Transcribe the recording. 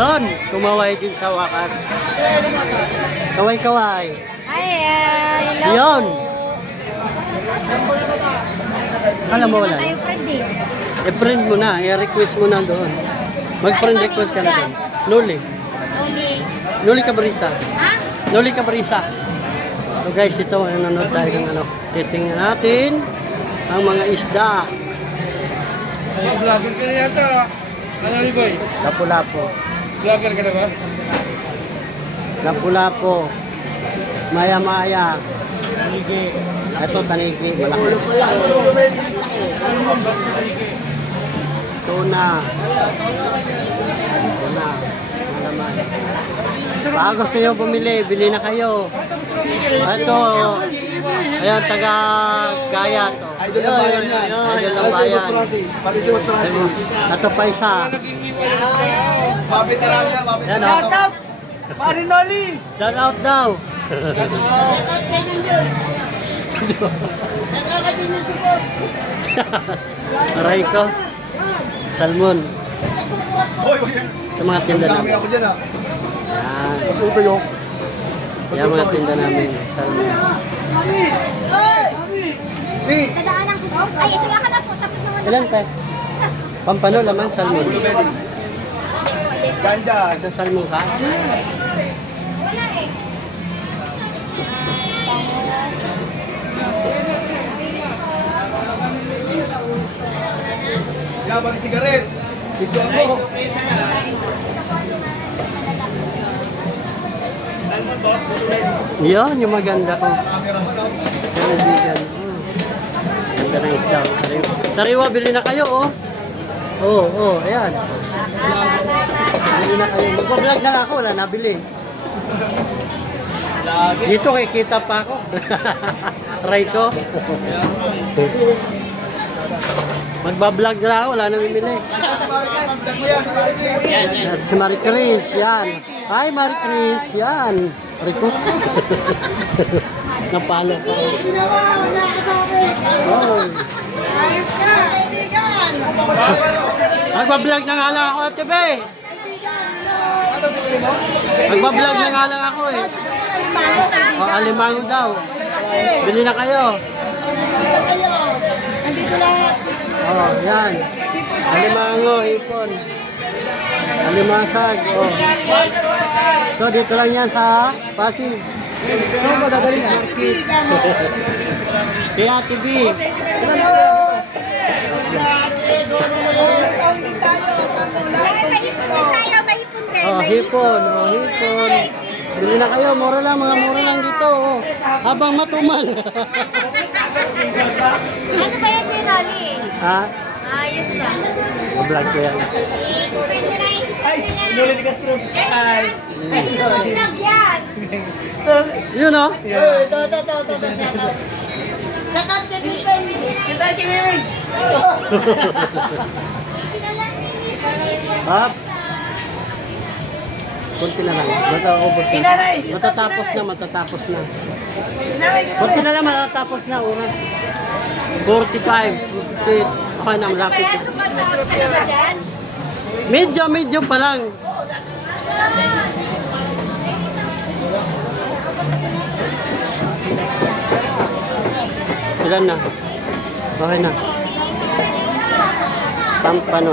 Yun, kumaway din sa wakas. Kaway-kaway. Hi, hello. Yun. Alam mo wala? Tayo friend eh. I-friend mo na, i-request mo na doon. Mag-friend request ka na doon. Nuli. Noli. Nuli Cabrisa. Ha? Nuli Cabrisa. So guys, ito, nanonood tayo ng ano. Titingnan natin ang mga isda. Vlogger ka na yata. Ano ni Boy? Lapu-lapo. Vlogger ka na ba? Lapu-lapo. Maya-maya. Sige. Ito, tanigi. Malaki. Tuna. Tuna. Malaman. Baka gusto nyo bumili, bili na kayo. Ito. Ayan, taga-Gaya to. Idol ng bayan niya. Idol ng Si Boss bayan. Francis. Pati si Boss Francis. Ito pa isa. Mabiteran niya, Yan, mabiteran. oh. Marinoli! Shout out daw. Shoutout kay Nandun. Shoutout kay Nandun support. Aray ko. Salmon. Hoy, Sa mga tinda dami namin. ako dyan ah. Yan. Pasuto yung. Yan mga tinda namin. Salmon. Mi! Tadaanan ko. Ay, isa ka na po. Tapos naman. Ilan pa? Pampano laman, salmon. Ganja. Sa salmon ka? Wala eh. Yabang sigaret. Dito ako. Salmon boss, Yan, yung maganda ko. camera mo daw. Kaibigan. Ganda ng isda. Sariwa, bili na kayo, oh. Oo, oh, ayan. Bili na kayo. Magpa-vlog na lang ako, wala nabili. Dito kikita pa ako. Aray ko. Magbablog na lang ako, wala nang bibili. Si Maricris, si Kuya, si Maricris. At si Marie Chris, yan. Hi, Marie Chris, yan. Rico. Napalo pa. Oh. Magbablog na nga lang ako, Ate Be. Magbablog na nga lang ako eh. O, alimango daw. Bili na kayo. Nandito lahat. Oh, yan. Alimango, ipon. Alimasag, oh. So, dito lang yan sa Pasig. Ito, madadali na. Kaya Ate B. Oh, hipon. Oh, hipon. Bili na kayo, mura lang, mga mura lang dito. Oh. Habang matumal. Ano ba yan, Denali? Ha? Ayos na. Vlog ko yan. Ay! Sinuli ni Castro. Ay! Hindi ko mag-vlog yan. Yun, oh. Ito. Shoutout. Shoutout kay Pippen. Shoutout kay Miming! Up. Kunti na lang. Mataubos na. Matatapos na. Kunti na lang, matatapos na. Oras. 45. 50. Okay na, malapit Kaya na. sumasahod ka na ba dyan? Medyo pa lang. Ilan na? Okay na. Pampano.